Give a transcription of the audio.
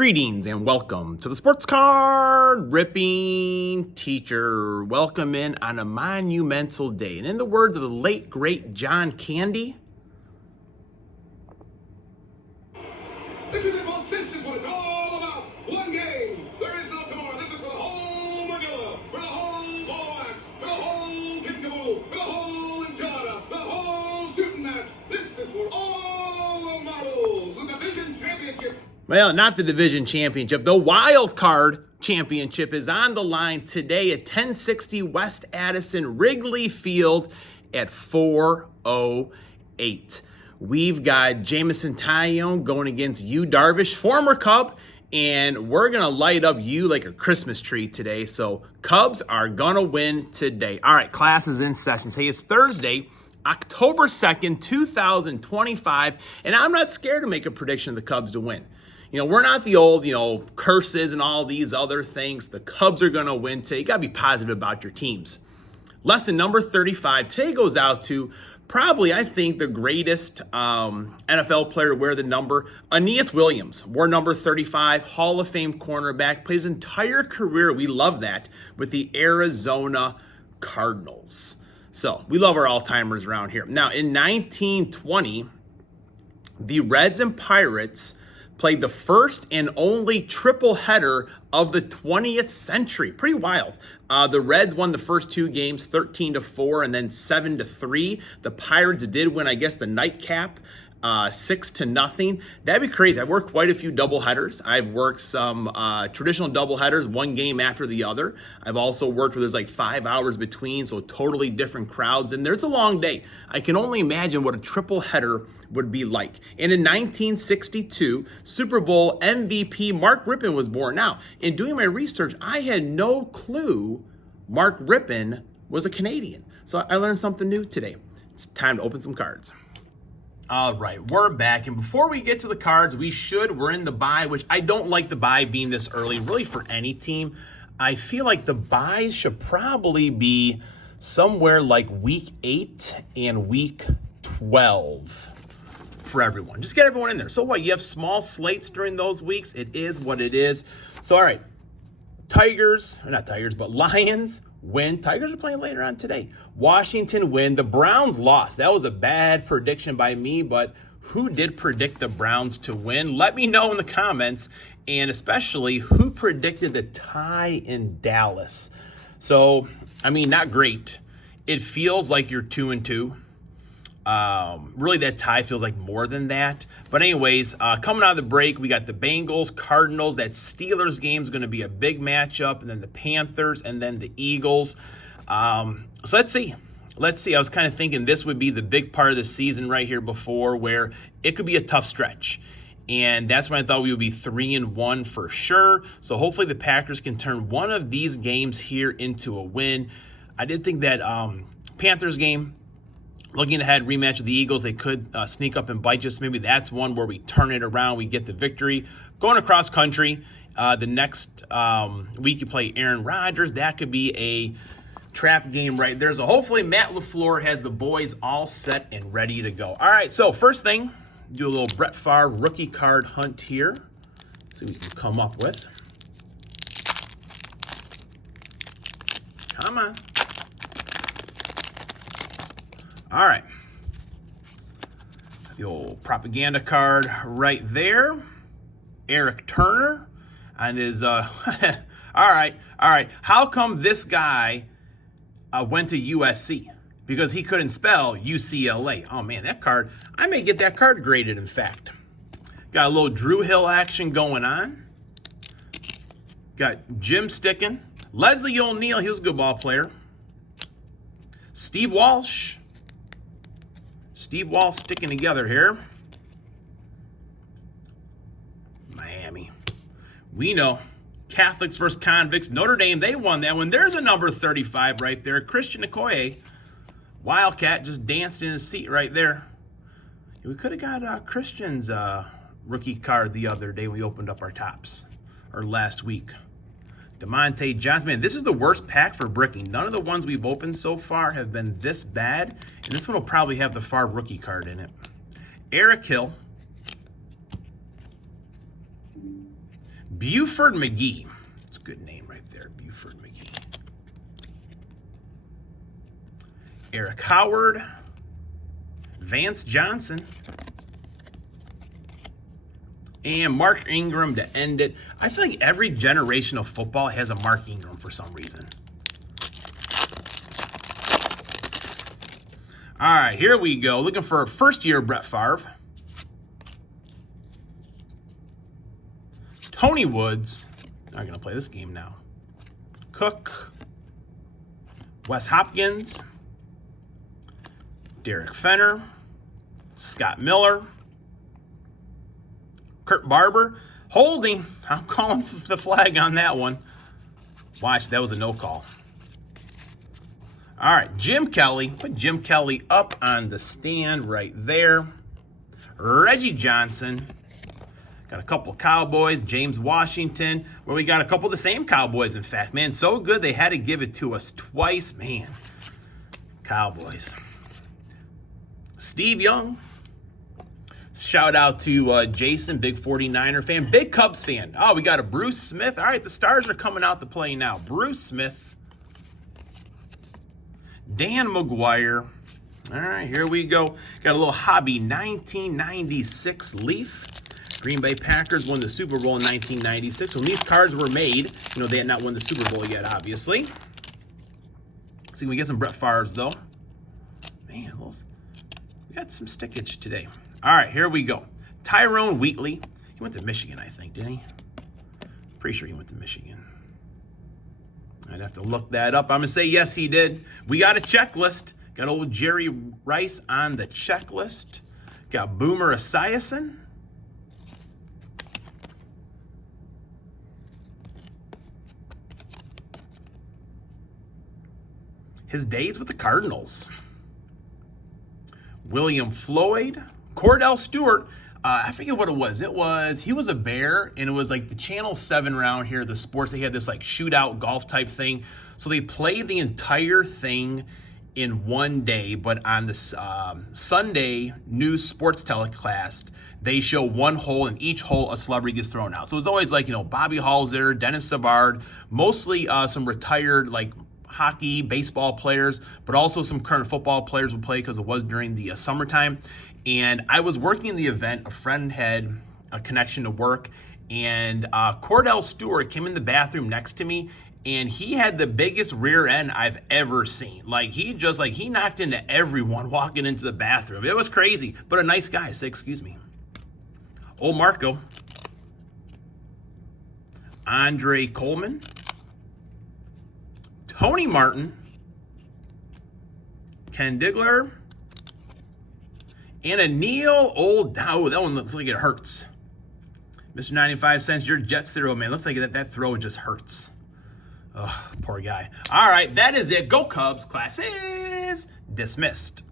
Greetings and welcome to the Sports Card Ripping Teacher. Welcome in on a monumental day. And in the words of the late, great John Candy, this is it, folks. This is what it's all about. One game. There is no tomorrow. This is for the whole Magilla, for the whole ball axe, for the whole caboodle, for the whole enchilada, the whole shooting match. This is for all the models. The division championship. well, not the division championship, the wild card championship is on the line today at 1060 West Addison Wrigley Field at 4:08. We've got Jamison Tyone going against Yu Darvish, former Cub, and we're going to light up you like a Christmas tree today. So Cubs are going to win today. All right, class is in session. Today is Thursday, October 2nd, 2025, and I'm not scared to make a prediction of the Cubs to win. We're not the old, curses and all these other things. The Cubs are going to win today. You got to be positive about your teams. Lesson number 35 today goes out to probably, I think, the greatest NFL player to wear the number, Aeneas Williams, wore number 35, Hall of Fame cornerback, played his entire career, we love that, with the Arizona Cardinals. So we love our all-timers around here. Now, in 1920, the Reds and Pirates played the first and only triple header of the 20th century. Pretty wild. The Reds won the first two games 13-4 and then 7-3. The Pirates did win, I guess, the nightcap 6-0. That'd be crazy. I've worked quite a few doubleheaders. I've worked some traditional doubleheaders, one game after the other. I've also worked where there's like 5 hours between, so totally different crowds. And there's a long day. I can only imagine what a triple header would be like. And in 1962, Super Bowl MVP Mark Rypien was born. Now, in doing my research, I had no clue Mark Rypien was a Canadian. So I learned something new today. It's time to open some cards. All right, we're back. And before we get to the cards, we're in the bye, which I don't like the bye being this early, really for any team. I feel like the byes should probably be somewhere like week 8 and week 12 for everyone. Just get everyone in there. So what, you have small slates during those weeks? It is what it is. So, all right, Lions win. Tigers are playing later on today. Washington win. The Browns lost. That was a bad prediction by me, but who did predict the Browns to win? Let me know in the comments, and especially who predicted the tie in Dallas. So, not great. It feels like you're 2-2. Really, that tie feels like more than that. But anyways, coming out of the break, we got the Bengals, Cardinals. That Steelers game is going to be a big matchup. And then the Panthers and then the Eagles. So let's see. I was kind of thinking this would be the big part of the season right here before where it could be a tough stretch. And that's when I thought we would be 3-1 for sure. So hopefully the Packers can turn one of these games here into a win. I did think that Panthers game, looking ahead, rematch with the Eagles, they could sneak up and bite us. Maybe that's one where we turn it around, we get the victory. Going across country, the next week you play Aaron Rodgers. That could be a trap game right there. So hopefully Matt LaFleur has the boys all set and ready to go. All right, so first thing, do a little Brett Favre rookie card hunt here. See what we can come up with. Come on. All right, the old propaganda card right there. Eric Turner and his, all right. How come this guy went to USC? Because he couldn't spell UCLA. Oh man, that card, I may get that card graded, in fact. Got a little Drew Hill action going on. Got Jim Stickin. Leslie O'Neal, he was a good ball player. Steve Walsh sticking together here. Miami. We know. Catholics versus convicts. Notre Dame, they won that one. There's a number 35 right there. Christian Okoye. Wildcat just danced in his seat right there. We could have got Christian's rookie card the other day when we opened up our tops. Or last week. DeMonte Johnson. Man, this is the worst pack for bricking. None of the ones we've opened so far have been this bad. And this one will probably have the Favre rookie card in it. Eric Hill. Buford McGee. It's a good name right there, Buford McGee. Eric Howard. Vance Johnson. And Mark Ingram to end it. I feel like every generation of football has a Mark Ingram for some reason. All right, here we go. Looking for a first-year Brett Favre. Tony Woods. Not going to play this game now. Cook. Wes Hopkins. Derek Fenner. Scott Miller. Kurt Barber. Holding. I'm calling the flag on that one. Watch, that was a no call. All right, Jim Kelly. Put Jim Kelly up on the stand right there. Reggie Johnson. Got a couple of Cowboys. James Washington. Well, we got a couple of the same Cowboys, in fact. Man, so good they had to give it to us twice. Man, Cowboys. Steve Young. Shout out to Jason, big 49er fan. Big Cubs fan. Oh, we got a Bruce Smith. All right, the stars are coming out to play now. Bruce Smith. Dan McGuire. All right, here we go. Got a little hobby 1996 Leaf. Green Bay Packers won the Super Bowl in 1996. So when these cards were made, you know, they had not won the Super Bowl yet, obviously. See, we get some Brett Favre's, though. Man, we got some stickage today. All right, here we go. Tyrone Wheatley. He went to Michigan, I think, didn't he? Pretty sure he went to Michigan. I'd have to look that up. I'm going to say yes, he did. We got a checklist. Got old Jerry Rice on the checklist. Got Boomer Esiason. His days with the Cardinals. William Floyd. Cordell Stewart. I forget what it was. He was a Bear, and it was like the Channel 7 round here, the sports. They had this like shootout golf type thing. So they played the entire thing in one day, but on this Sunday news sports telecast, they show one hole, and each hole a celebrity gets thrown out. So it's always like, you know, Bobby Hall's there, Dennis Savard, mostly some retired like hockey, baseball players, but also some current football players would play because it was during the summertime. And I was working the event. A friend had a connection to work, and Cordell Stewart came in the bathroom next to me, and he had the biggest rear end I've ever seen. Like, he knocked into everyone walking into the bathroom. It was crazy, but a nice guy. Say excuse me. Old Marco. Andre Coleman. Tony Martin. Ken Diggler. And a Neil Old. Oh, that one looks like it hurts. Mr. 95 cents, your Jets throw, man. Looks like that throw just hurts. Oh, poor guy. All right, that is it. Go Cubs. Class is dismissed.